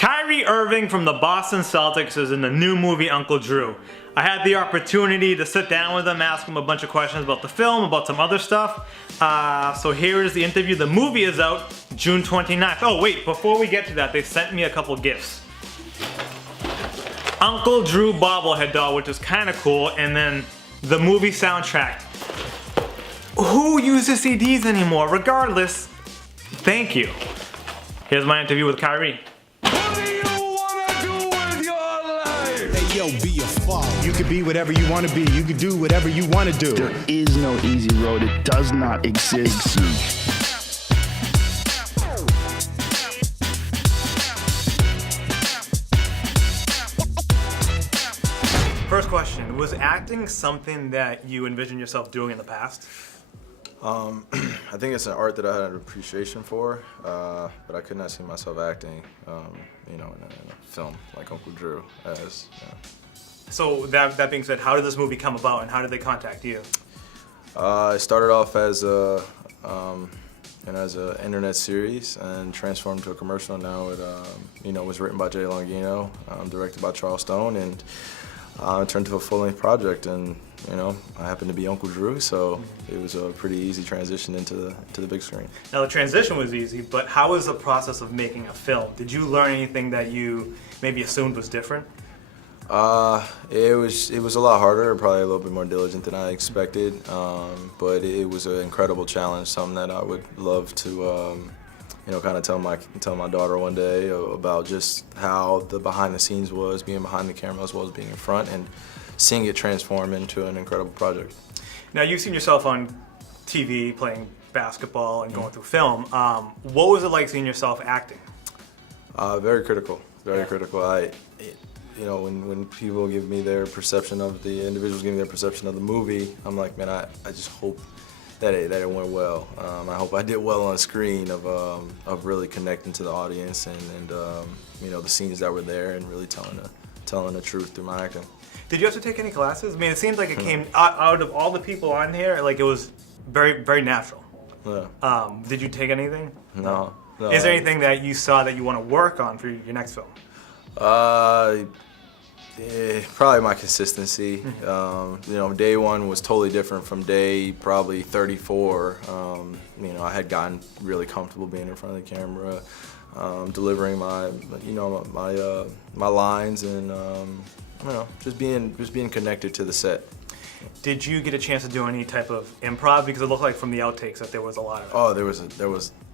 Kyrie Irving from the Boston Celtics is in the new movie Uncle Drew. I had the opportunity to sit down with him, ask him a bunch of questions about the film, about some other stuff. So here is the interview. The movie is out June 29th. Oh wait, before we get to that, they sent me a couple gifts. Uncle Drew bobblehead doll, which is kind of cool, and then the movie soundtrack. Who uses CDs anymore? Regardless, thank you. Here's my interview with Kyrie. What do you wanna do with your life? Hey yo, be a father. You can be whatever you want to be. You can do whatever you want to do. There is no easy road. It does not exist. First question, was acting something that you envisioned yourself doing in the past? I think it's an art that I had an appreciation for, but I could not see myself acting, in a film like Uncle Drew. So that being said, how did this movie come about and how did they contact you? It started off as an internet series and transformed to a commercial. Now it was written by Jay Longino, directed by Charles Stone, and it turned to a full-length project. And I happened to be Uncle Drew, so it was a pretty easy transition into the big screen. Now the transition was easy, but how was the process of making a film? Did you learn anything that you maybe assumed was different? It was a lot harder, probably a little bit more diligent than I expected, but it was an incredible challenge, something that I would love to kind of tell my daughter one day about just how the behind the scenes was, being behind the camera as well as being in front, and seeing it transform into an incredible project. Now you've seen yourself on TV playing basketball and going through film. What was it like seeing yourself acting? Very critical, very critical. When people give me their perception of the individuals, give me their perception of the movie, I'm like, man, I just hope that it went well. I hope I did well on screen of really connecting to the audience and the scenes that were there and really telling the truth through my acting. Did you have to take any classes? I mean, it seemed like it came out of all the people on here, like it was very, very natural. Yeah. Did you take anything? No. Is there anything that you saw that you want to work on for your next film? Probably my consistency. Day one was totally different from day probably 34. I had gotten really comfortable being in front of the camera, delivering my lines, and just being connected to the set. Did you get a chance to do any type of improv? Because it looked like from the outtakes that there was a lot of it. Oh, there was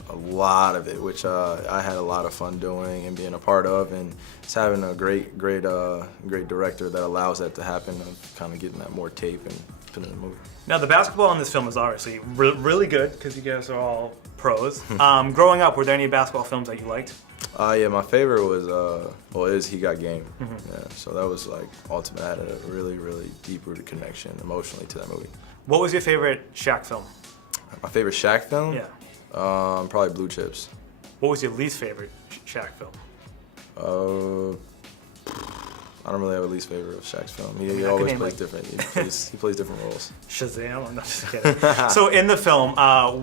a lot of it, which I had a lot of fun doing and being a part of, and it's having a great director that allows that to happen, of kind of getting that more tape and putting it in the movie. Now the basketball in this film is obviously really good because you guys are all pros. Growing up, were there any basketball films that you liked? Yeah, my favorite was He Got Game. Yeah, so that was like ultimate. I had a really, really deep-rooted connection emotionally to that movie. What was your favorite Shaq film? My favorite Shaq film? Yeah. Probably Blue Chips. What was your least favorite Shaq film? I don't really have a least favorite of Shaq's film. He always plays different. He plays different roles. Shazam? I'm not just kidding. So in the film,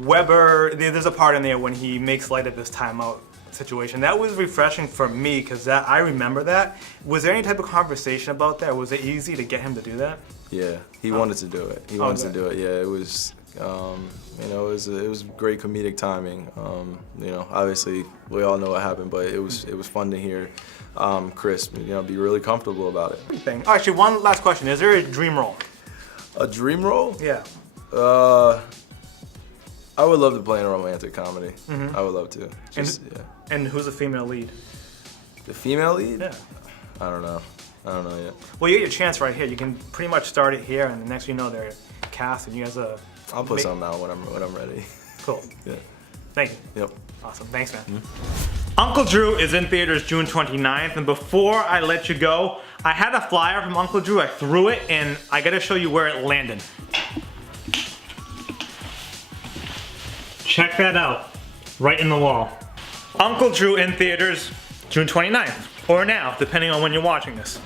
Weber, there's a part in there when he makes light of this timeout situation. That was refreshing for me because I remember that. Was there any type of conversation about that? Was it easy to get him to do that? Yeah, he wanted to do it. He wanted to do it. Yeah, it was. It was great comedic timing. Obviously we all know what happened, but it was fun to hear Chris, be really comfortable about it. Actually, one last question: is there a dream role? A dream role? Yeah. I would love to play in a romantic comedy. I would love to. And who's the female lead? The female lead? Yeah. I don't know yet. Well, you get your chance right here. You can pretty much start it here, and the next you know they're cast, and you guys are. I'll put something out when I'm ready. Cool. Yeah. Thank you. Yep. Awesome. Thanks, man. Uncle Drew is in theaters June 29th, and before I let you go, I had a flyer from Uncle Drew. I threw it, and I gotta show you where it landed. Check that out. Right in the wall. Uncle Drew in theaters June 29th, or now, depending on when you're watching this.